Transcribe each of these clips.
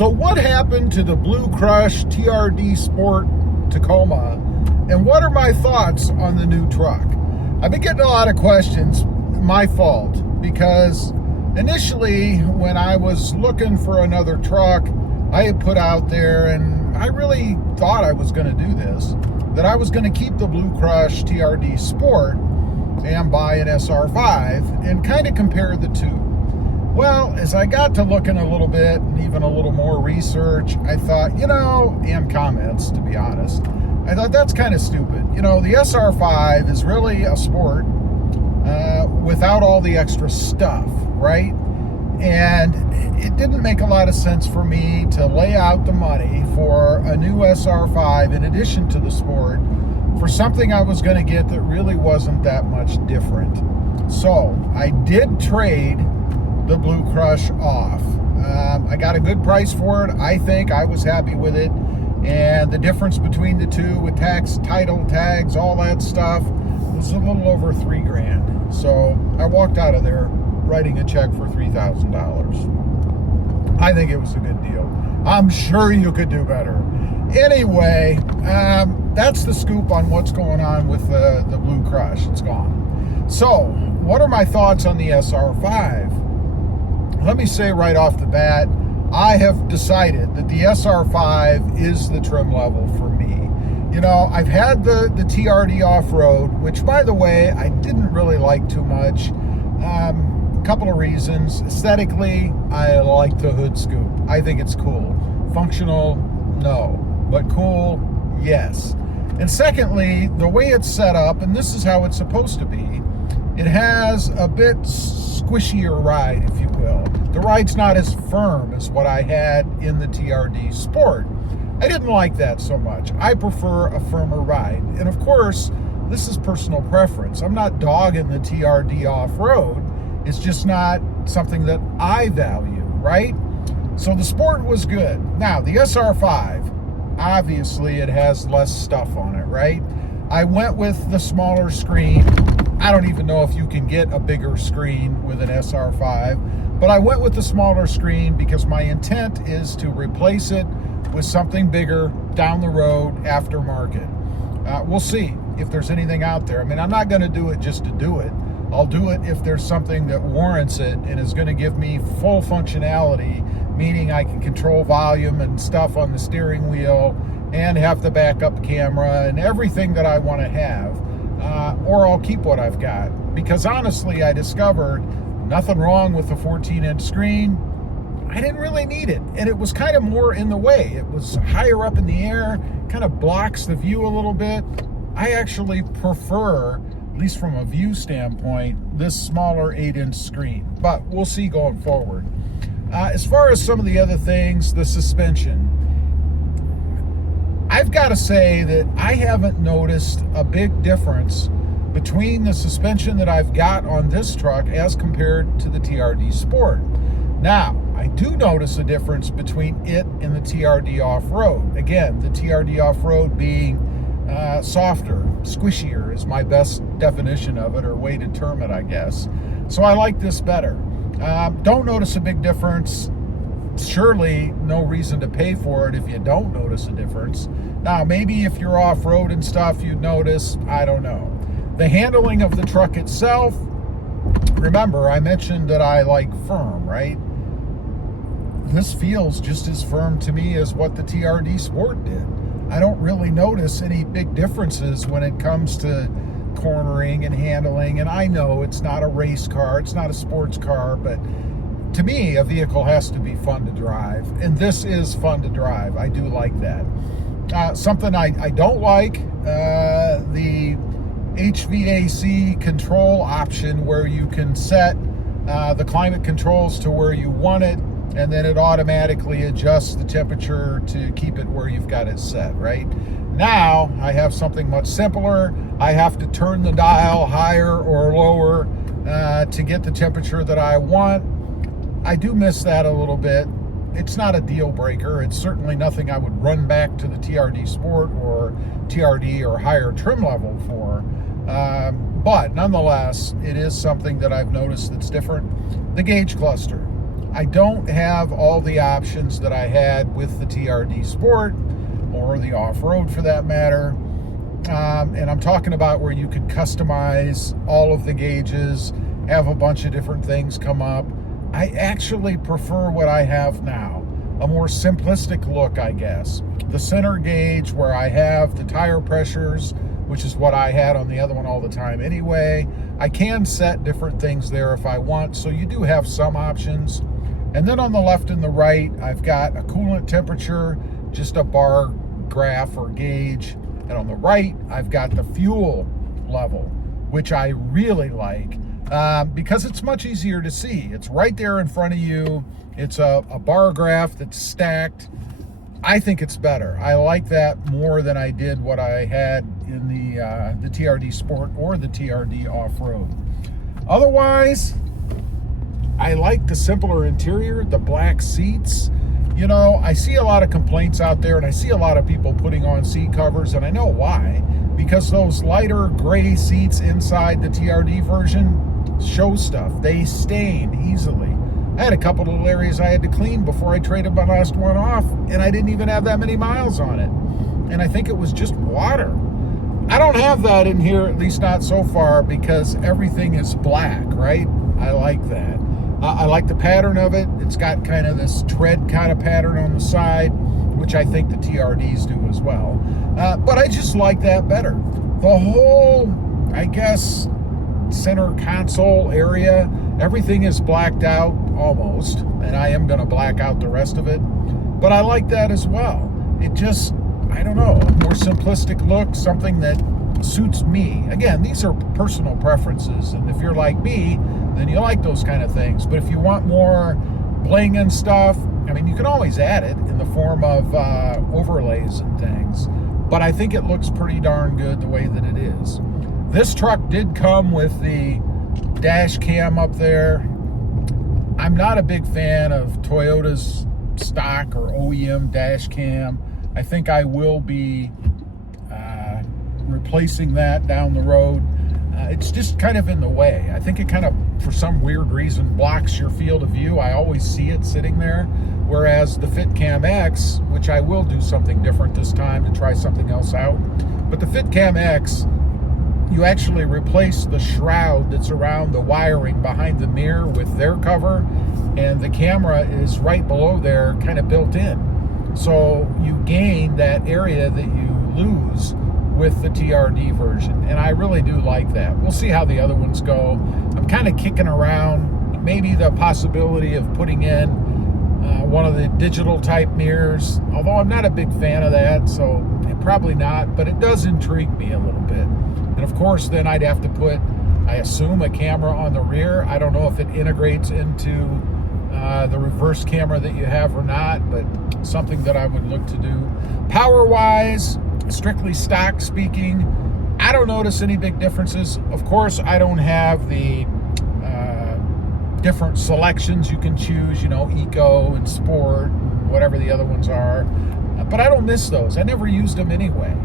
So what happened to the Blue Crush TRD Sport Tacoma, and what are my thoughts on the new truck? I've been getting a lot of questions. My fault, because initially when I was looking for another truck, I had put out there, and I really thought I was going to do this, that I was going to keep the Blue Crush TRD Sport and buy an SR5 and kind of compare the two. Well, as I got to looking a little bit and even a little more research, I thought, and comments, to be honest, I thought that's kind of stupid. The SR5 is really a sport without all the extra stuff, right? And it didn't make a lot of sense for me to lay out the money for a new SR5 in addition to the sport for something I was going to get that really wasn't that much different. So I did trade the Blue Crush off. I got a good price for it. I think I was happy with it. And the difference between the two with tax, title, tags, all that stuff was a little over $3,000. So I walked out of there writing a check for $3,000. I think it was a good deal. I'm sure you could do better. Anyway, that's the scoop on what's going on with the Blue Crush. It's gone. So what are my thoughts on the SR5? Let me say right off the bat, I have decided that the SR5 is the trim level for me. I've had the TRD off-road, which, by the way, I didn't really like too much. A couple of reasons. Aesthetically, I like the hood scoop. I think it's cool. Functional, no. But cool, yes. And secondly, the way it's set up, and this is how it's supposed to be, it has a bit squishier ride, if you will. The ride's not as firm as what I had in the TRD Sport. I didn't like that so much. I prefer a firmer ride. And of course, this is personal preference. I'm not dogging the TRD off-road. It's just not something that I value, right? So the Sport was good. Now, the SR5, obviously it has less stuff on it, right? I went with the smaller screen. I don't even know if you can get a bigger screen with an SR5, but I went with the smaller screen because my intent is to replace it with something bigger down the road, aftermarket. We'll see if there's anything out there. I mean, I'm not going to do it just to do it. I'll do it if there's something that warrants it and is going to give me full functionality, meaning I can control volume and stuff on the steering wheel and have the backup camera and everything that I want to have. Or I'll keep what I've got. Because honestly, I discovered nothing wrong with the 14-inch screen. I didn't really need it. And it was kind of more in the way. It was higher up in the air, kind of blocks the view a little bit. I actually prefer, at least from a view standpoint, this smaller 8-inch screen. But we'll see going forward. As far as some of the other things, the suspension. I've got to say that I haven't noticed a big difference between the suspension that I've got on this truck as compared to the TRD Sport. Now, I do notice a difference between it and the TRD Off-Road. Again, the TRD Off-Road being softer, squishier is my best definition of it, or way to term it, I guess. So I like this better. Don't notice a big difference. Surely no reason to pay for it if you don't notice a difference. Now, maybe if you're off-road and stuff, you'd notice. I don't know. The handling of the truck itself, remember, I mentioned that I like firm, right? This feels just as firm to me as what the TRD Sport did. I don't really notice any big differences when it comes to cornering and handling. And I know it's not a race car, it's not a sports car, but to me, a vehicle has to be fun to drive. And this is fun to drive. I do like that. Something I don't like, the HVAC control option where you can set the climate controls to where you want it, and then it automatically adjusts the temperature to keep it where you've got it set, right? Now, I have something much simpler. I have to turn the dial higher or lower to get the temperature that I want. I do miss that a little bit. It's not a deal breaker. It's certainly nothing I would run back to the TRD Sport or TRD or higher trim level for. But nonetheless, it is something that I've noticed that's different. The gauge cluster. I don't have all the options that I had with the TRD Sport, or the off-road for that matter. And I'm talking about where you could customize all of the gauges, have a bunch of different things come up. I actually prefer what I have now, a more simplistic look, I guess. The center gauge where I have the tire pressures, which is what I had on the other one all the time anyway. I can set different things there if I want, so you do have some options. And then on the left and the right, I've got a coolant temperature, just a bar graph or gauge. And on the right, I've got the fuel level, which I really like because it's much easier to see. It's right there in front of you. It's a bar graph that's stacked. I think it's better. I like that more than I did what I had in the TRD Sport or the TRD Off-Road. Otherwise, I like the simpler interior, the black seats. You know, I see a lot of complaints out there, and I see a lot of people putting on seat covers, and I know why. Because those lighter gray seats inside the TRD version show stuff. They stain easily. I had a couple of areas I had to clean before I traded my last one off, and I didn't even have that many miles on it. And I think it was just water. I don't have that in here, at least not so far, because everything is black, right? I like that. I like the pattern of it. It's got kind of this tread kind of pattern on the side, which I think the TRDs do as well. But I just like that better. The whole, I guess, center console area, everything is blacked out almost, and I am going to black out the rest of it. But I like that as well. It just, I don't know, a more simplistic look, something that suits me. Again, these are personal preferences, and if you're like me, then you like those kind of things. But if you want more bling and stuff, I mean, you can always add it in the form of overlays and things. But I think it looks pretty darn good the way that it is. This truck did come with the dash cam up there. I'm not a big fan of Toyota's stock or OEM dash cam. I think I will be replacing that down the road. It's just kind of in the way. I think it kind of, for some weird reason, blocks your field of view. I always see it sitting there. Whereas the FitCam X, which I will do something different this time to try something else out, but the FitCam X, you actually replace the shroud that's around the wiring behind the mirror with their cover, and the camera is right below there, kind of built in. So you gain that area that you lose with the TRD version, and I really do like that. We'll see how the other ones go. I'm kind of kicking around maybe the possibility of putting in one of the digital type mirrors, although I'm not a big fan of that, so probably not, but it does intrigue me a little bit. And of course, then I'd have to put, I assume, a camera on the rear. I don't know if it integrates into the reverse camera that you have or not, but something that I would look to do. Power-wise, strictly stock speaking, I don't notice any big differences. Of course, I don't have the different selections you can choose, you know, eco and sport, whatever the other ones are. But I don't miss those. I never used them anyway.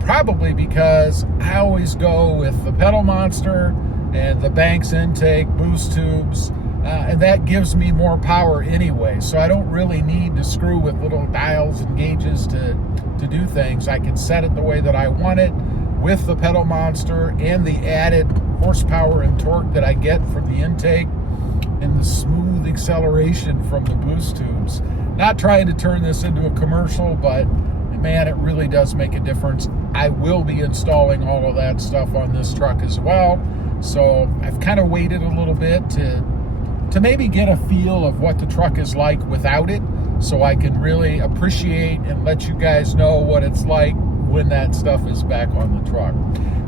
Probably because I always go with the PedalMonster and the Banks intake boost tubes, and that gives me more power anyway. So I don't really need to screw with little dials and gauges to do things. I can set it the way that I want it with the PedalMonster and the added horsepower and torque that I get from the intake and the smooth acceleration from the boost tubes. Not trying to turn this into a commercial, but man, it really does make a difference. I will be installing all of that stuff on this truck as well. So I've kind of waited a little bit to maybe get a feel of what the truck is like without it, so I can really appreciate and let you guys know what it's like when that stuff is back on the truck.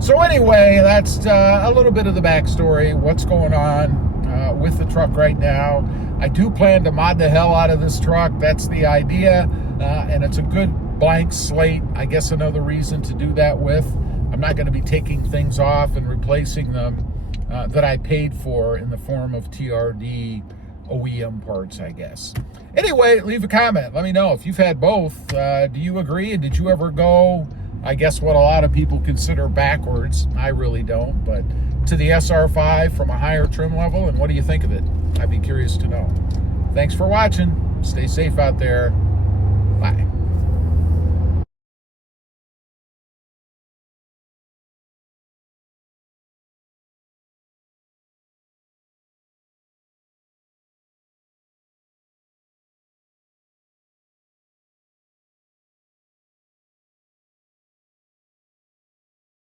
So anyway, that's a little bit of the backstory, what's going on with the truck right now. I do plan to mod the hell out of this truck. That's the idea, and it's a good blank slate. I guess another reason to do that with. I'm not going to be taking things off and replacing them that I paid for in the form of TRD OEM parts, I guess. Anyway, leave a comment. Let me know if you've had both. Do you agree? And did you ever go, I guess, what a lot of people consider backwards? I really don't, but to the SR5 from a higher trim level, and what do you think of it? I'd be curious to know. Thanks for watching. Stay safe out there.